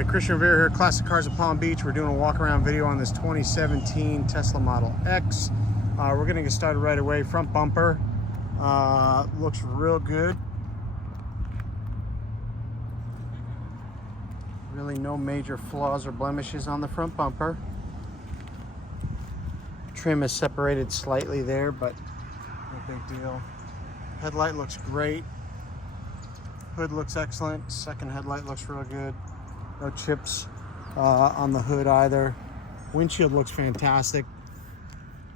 Alright, Christian Rivera here, Classic Cars of Palm Beach. We're doing a walk around video on this 2017 Tesla Model X. We're gonna get started right away. Front bumper looks real good. Really no major flaws or blemishes on the front bumper. Trim is separated slightly there, but no big deal. Headlight looks great. Hood looks excellent. Second headlight looks real good. No chips on the hood either. Windshield looks fantastic.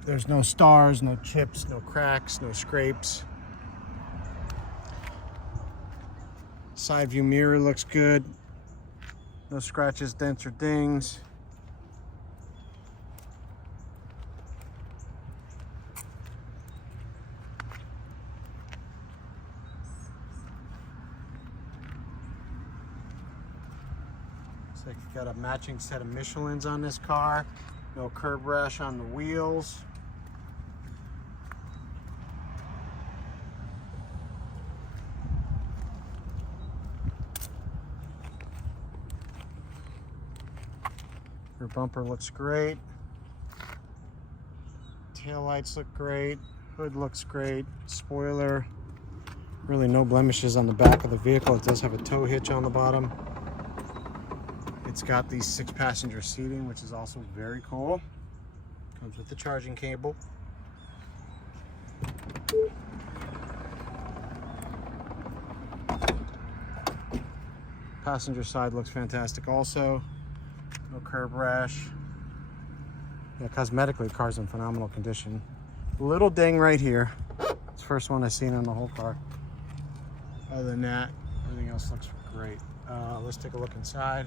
There's no stars, no chips, no cracks, no scrapes. Side view mirror looks good. No scratches, dents, or dings. Looks like you got a matching set of Michelins on this car. No curb rash on the wheels. Your bumper looks great. Tail lights look great. Hood looks great. Spoiler. Really no blemishes on the back of the vehicle. It does have a tow hitch on the bottom. It's got the 6-passenger seating, which is also very cool. Comes with the charging cable. Passenger side looks fantastic also. No curb rash. Yeah, cosmetically, the car's in phenomenal condition. Little ding right here. It's the first one I've seen on the whole car. Other than that, everything else looks great. Let's take a look inside.